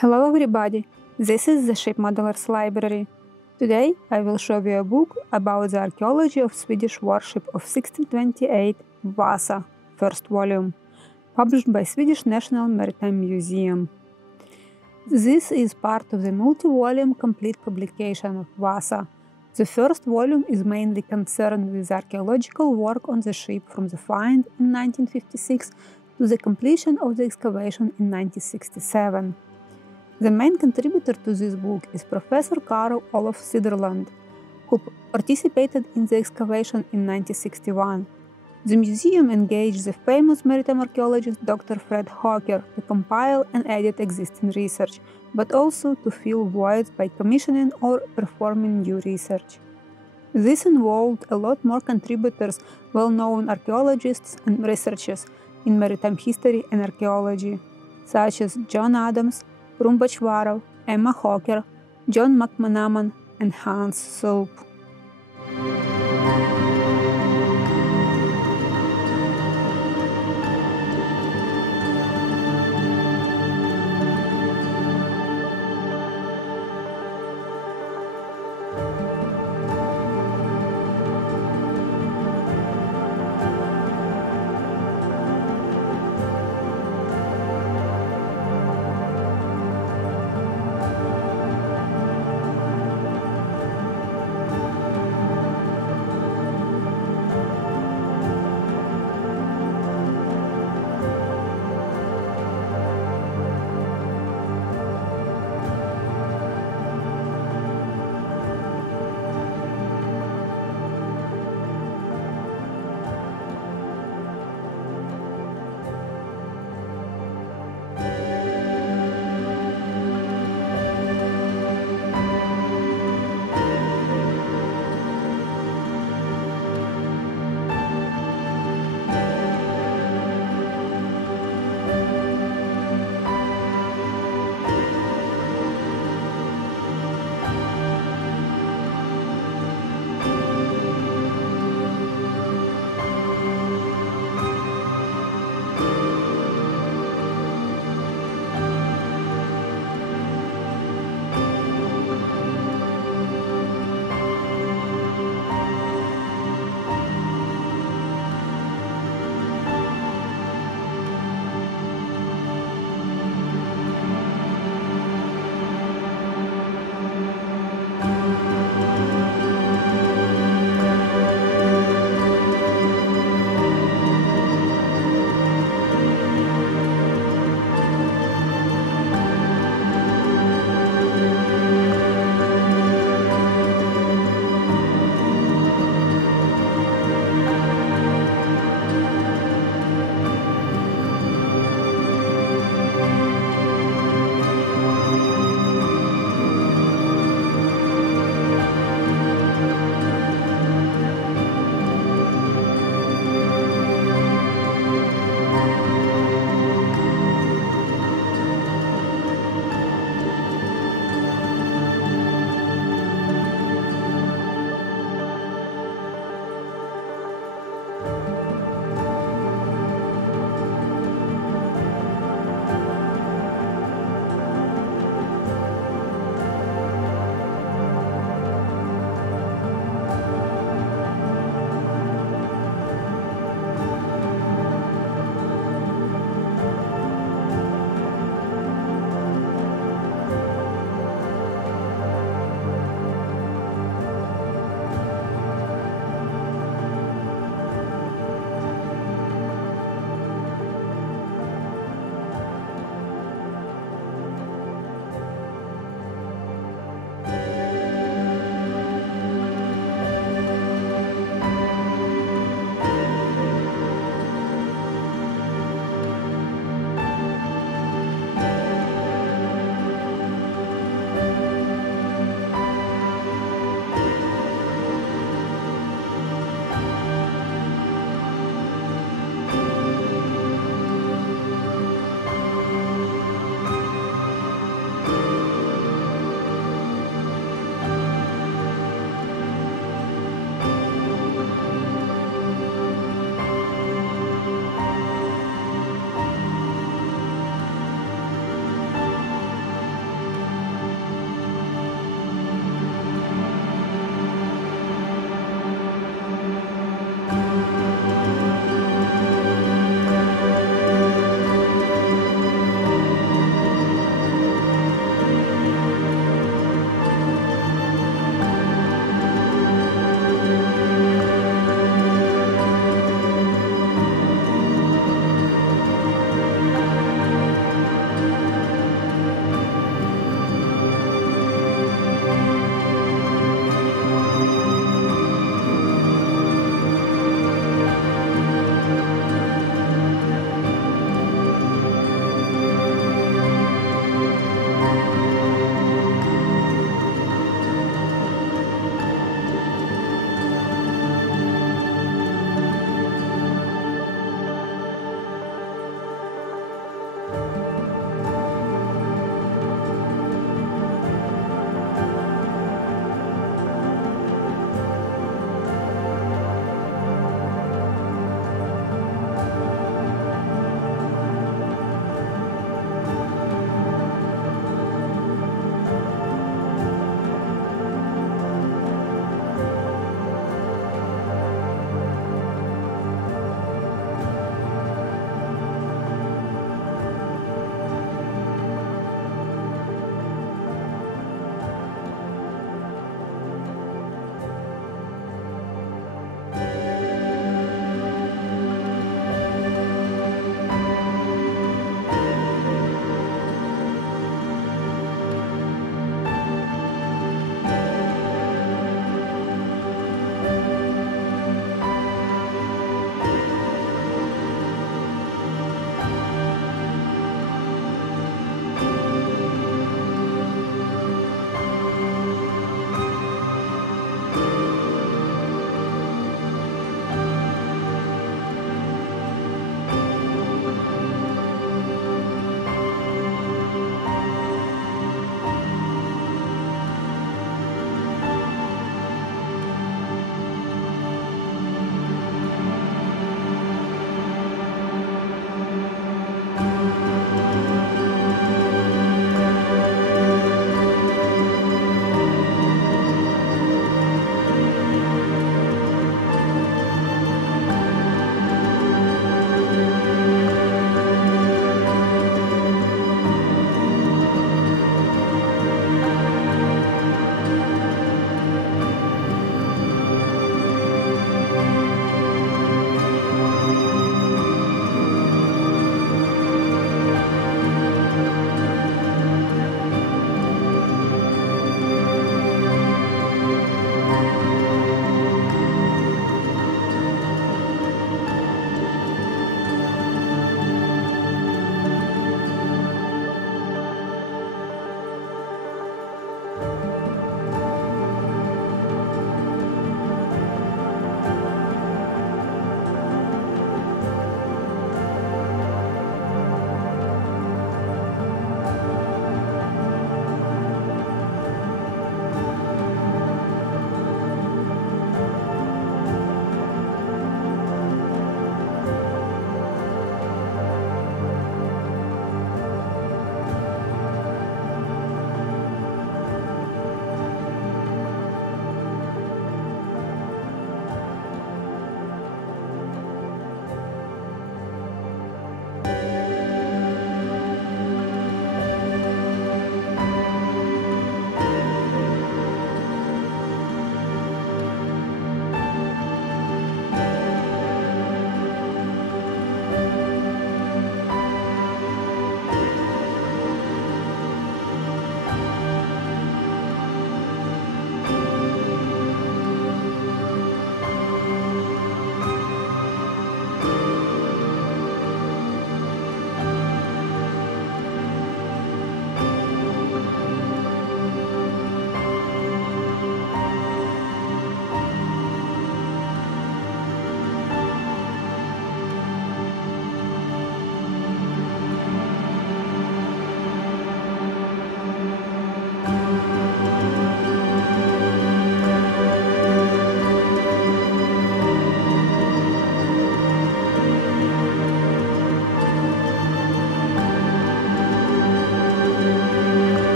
Hello everybody, this is the Ship Modelers Library. Today I will show you a book about the archaeology of Swedish warship of 1628 Vasa, first volume, published by Swedish National Maritime Museum. This is part of the multi-volume complete publication of Vasa. The first volume is mainly concerned with archaeological work on the ship from the find in 1956 to the completion of the excavation in 1967. The main contributor to this book is Professor Karl Olof Söderlund, who participated in the excavation in 1961. The museum engaged the famous maritime archaeologist Dr. Fred Hawker to compile and edit existing research, but also to fill voids by commissioning or performing new research. This involved a lot more contributors, well-known archaeologists and researchers in maritime history and archaeology, such as John Adams, Batchvarov, Emma Hawker, John McManaman, and Hans Sulp.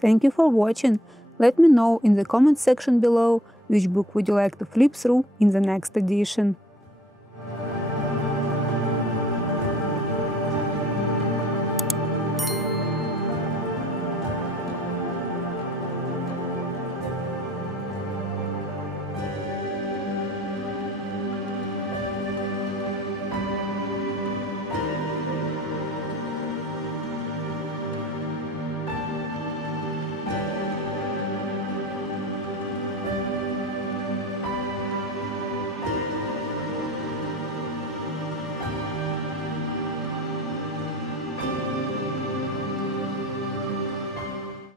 Thank you for watching. Let me know in the comment section below which book would you like to flip through in the next edition.